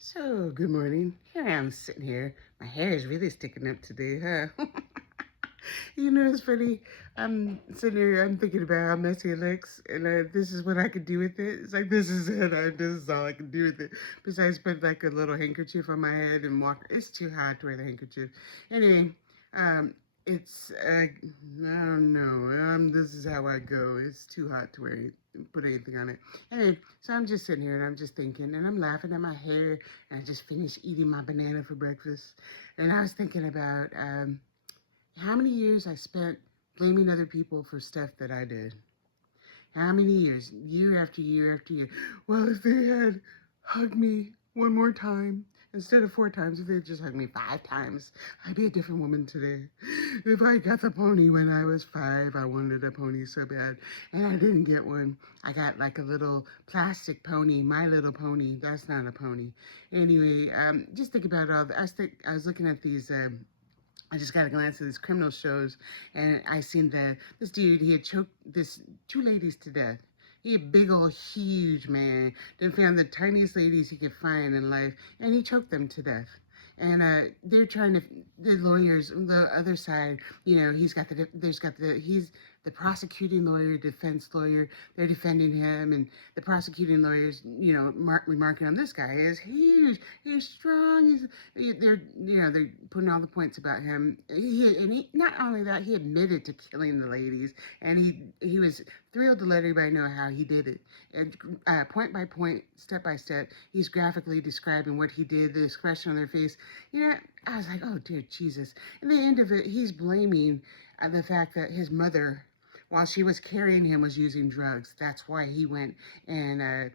So, good morning. Here I am sitting here. My hair is really sticking up today, huh? It's funny. I'm sitting here, I'm thinking about how messy it looks, and this is what I could do with it. It's like, this is it. This is all I can do with it. Besides, put like a little handkerchief on my head and walk. It's too hot to wear the handkerchief. Anyway, I don't know. This is how I go. It's too hot to put anything on it. Anyway, so I'm just sitting here and I'm just thinking, and I'm laughing at my hair, and I just finished eating my banana for breakfast, and I was thinking about how many years I spent blaming other people for stuff that I did. How many years, year after year after year. Well, if they had hugged me one more time, instead of 4 times, if they had just hugged me 5 times, I'd be a different woman today. If I got the pony when I was 5, I wanted a pony so bad, and I didn't get one. I got like a little plastic pony, My Little Pony. That's not a pony. Anyway, just think about all the, I was looking at these, I just got a glance at these criminal shows, and I seen this dude. He had choked this 2 ladies to death. He a big old huge man. Then found the tiniest ladies he could find in life, and he choked them to death. And they're trying to, the lawyers on the other side. He's the prosecuting lawyer, defense lawyer. They're defending him, and the prosecuting lawyers, remarking on this guy is huge, he's strong, they're putting all the points about him. Not only that, he admitted to killing the ladies, and he was thrilled to let everybody know how he did it. And, point by point, step by step, he's graphically describing what he did, the expression on their face. I was like, oh dear Jesus. In the end of it, he's blaming the fact that his mother, while she was carrying him, was using drugs. That's why he went and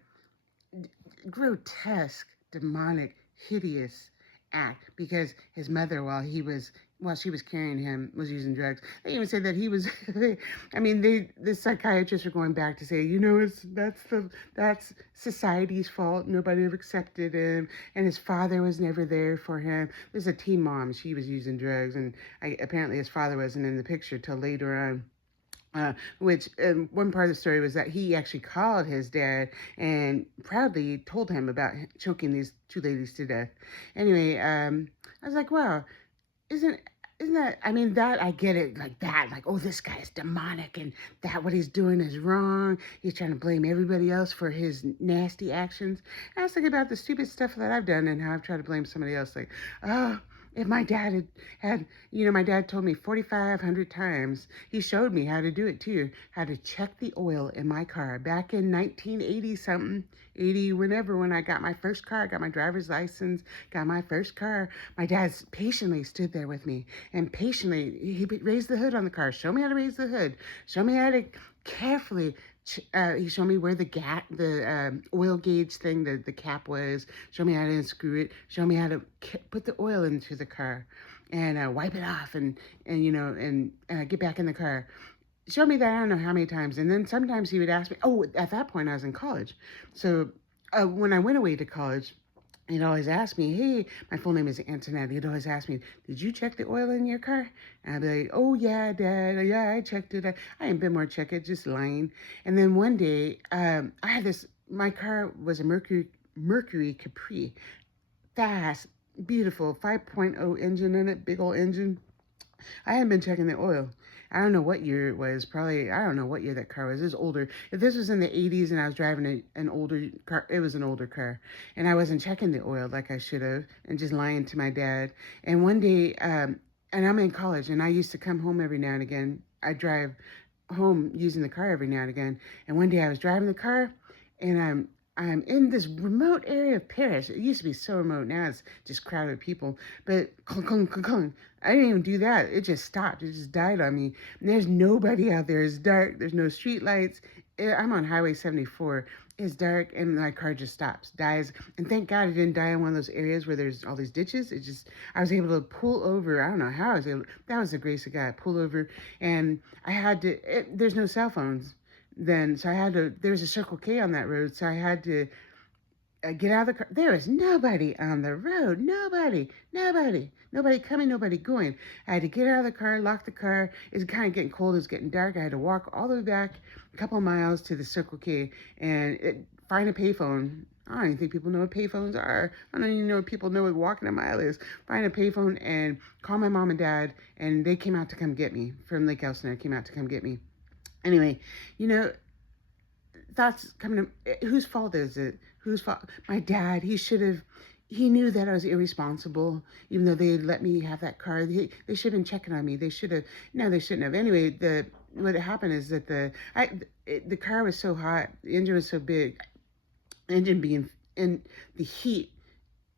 grotesque, demonic, hideous act, because his mother, while she was carrying him, was using drugs. They even said that he was. The psychiatrists are going back to say, that's society's fault. Nobody ever accepted him, and his father was never there for him. There's a teen mom. She was using drugs, and apparently his father wasn't in the picture till later on. Which one part of the story was that he actually called his dad and proudly told him about choking these 2 ladies to death. Anyway, I was like, wow, isn't that, that, I get it, like that, like, oh, this guy's demonic, and that what he's doing is wrong. He's trying to blame everybody else for his nasty actions. And I was thinking about the stupid stuff that I've done and how I've tried to blame somebody else. Like, oh, if my dad my dad told me 4,500 times. He showed me how to do it too, how to check the oil in my car back in 1980 something, 80 whenever, when I got my first car, got my driver's license, got my first car. My dad patiently stood there with me, and patiently he raised the hood on the car, show me how to raise the hood, show me how to carefully. He showed me where the oil gauge thing, the cap was. Show me how to unscrew it. Show me how to put the oil into the car, and wipe it off, and get back in the car. Show me that I don't know how many times. And then sometimes he would ask me. Oh, at that point I was in college, so when I went away to college, he'd always ask me, hey, my full name is Antoinette. He'd always ask me, did you check the oil in your car? And I'd be like, oh, yeah, Dad. Yeah, I checked it. I ain't been more check it, just lying. And then one day, my car was a Mercury Capri. Fast, beautiful, 5.0 engine in it, big old engine. I hadn't been checking the oil. I don't know what year it was. Probably, I don't know what year that car was. It was older. If this was in the 80s and I was driving an older car, it was an older car. And I wasn't checking the oil like I should have, and just lying to my dad. And one day, and I'm in college, and I used to come home every now and again. I drive home using the car every now and again. And one day I was driving the car, and I'm in this remote area of Paris. It used to be so remote. Now it's just crowded people. But I didn't even do that. It just stopped. It just died on me. And there's nobody out there. It's dark. There's no street lights. I'm on Highway 74. It's dark, and my car just stops, dies. And thank God it didn't die in one of those areas where there's all these ditches. I was able to pull over. I don't know how I was able. That was the grace of God. Pull over, and I had to. There's no cell phones then, so I had to. There's a Circle K on that road, so I had to get out of the car. There was nobody on the road. Nobody coming, nobody going. I had to get out of the car, lock the car. It's kind of getting cold. It was getting dark. I had to walk all the way back a couple of miles to the Circle K and find a payphone. I don't even think people know what payphones are. I don't even know if people know what walking a mile is. Find a payphone and call my mom and dad, and they came out to come get me from Lake Elsinore. Came out to come get me. Anyway, you know, thoughts coming to whose fault is it? Whose fault? My dad. He should have. He knew that I was irresponsible, even though they let me have that car. They should have been checking on me. They should have. No, they shouldn't have. Anyway, the what happened is that the car was so hot, the engine was so big, the engine being in the heat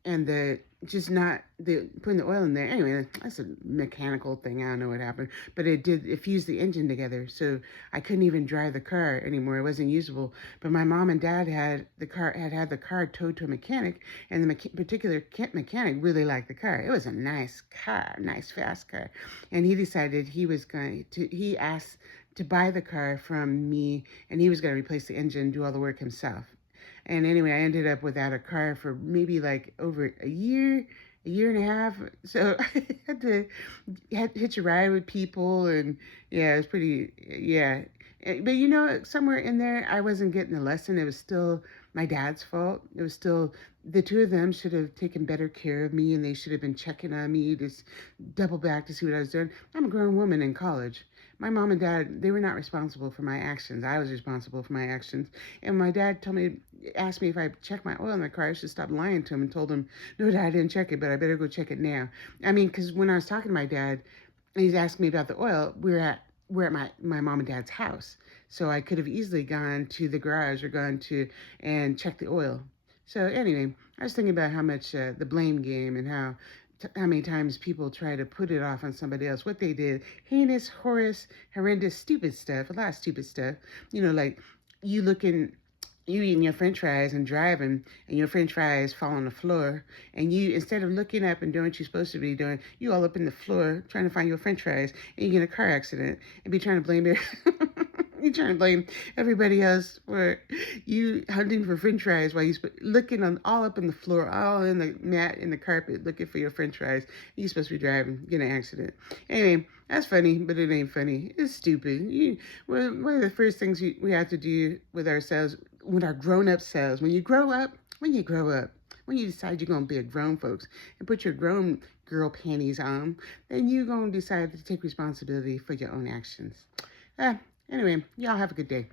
and the just not the putting the oil in there. Anyway, that's a mechanical thing. I don't know what happened, but it fused the engine together, so I couldn't even drive the car anymore. It wasn't usable. But my mom and dad had the car towed to a mechanic, and the particular mechanic really liked the car. It was a nice car, nice fast car, and he decided he asked to buy the car from me, and he was going to replace the engine, do all the work himself. And anyway, I ended up without a car for maybe like over a year and a half. So I had to hitch a ride with people, and yeah, it was pretty, yeah. But you know, somewhere in there, I wasn't getting the lesson. It was still my dad's fault. It was still the two of them should have taken better care of me, and they should have been checking on me to double back to see what I was doing. I'm a grown woman in college. My mom and dad, they were not responsible for my actions. I was responsible for my actions. And my dad asked me if I checked my oil in the car, I should stop lying to him, and told him, no, Dad, I didn't check it, but I better go check it now. I mean, because when I was talking to my dad, and he's asking me about the oil, we're at my mom and dad's house. So I could have easily gone to the garage or gone to and checked the oil. So anyway, I was thinking about how much the blame game and how many times people try to put it off on somebody else. What they did, heinous, horrendous, stupid stuff, a lot of stupid stuff. You know, like you looking you eating your french fries and driving, and your french fries fall on the floor, and you, instead of looking up and doing what you're supposed to be doing, you all up in the floor trying to find your french fries, and you get in a car accident and be trying to blame it. You trying to blame everybody else for you hunting for french fries while you looking on all up in the floor, all in the mat, in the carpet, looking for your french fries. You're supposed to be driving, get in an accident. Anyway, that's funny, but it ain't funny. It's stupid. One of the first things we have to do with ourselves, with our grown-up selves, when you grow up, when you decide you're going to be a grown folks and put your grown girl panties on, then you're going to decide to take responsibility for your own actions. Anyway, y'all have a good day.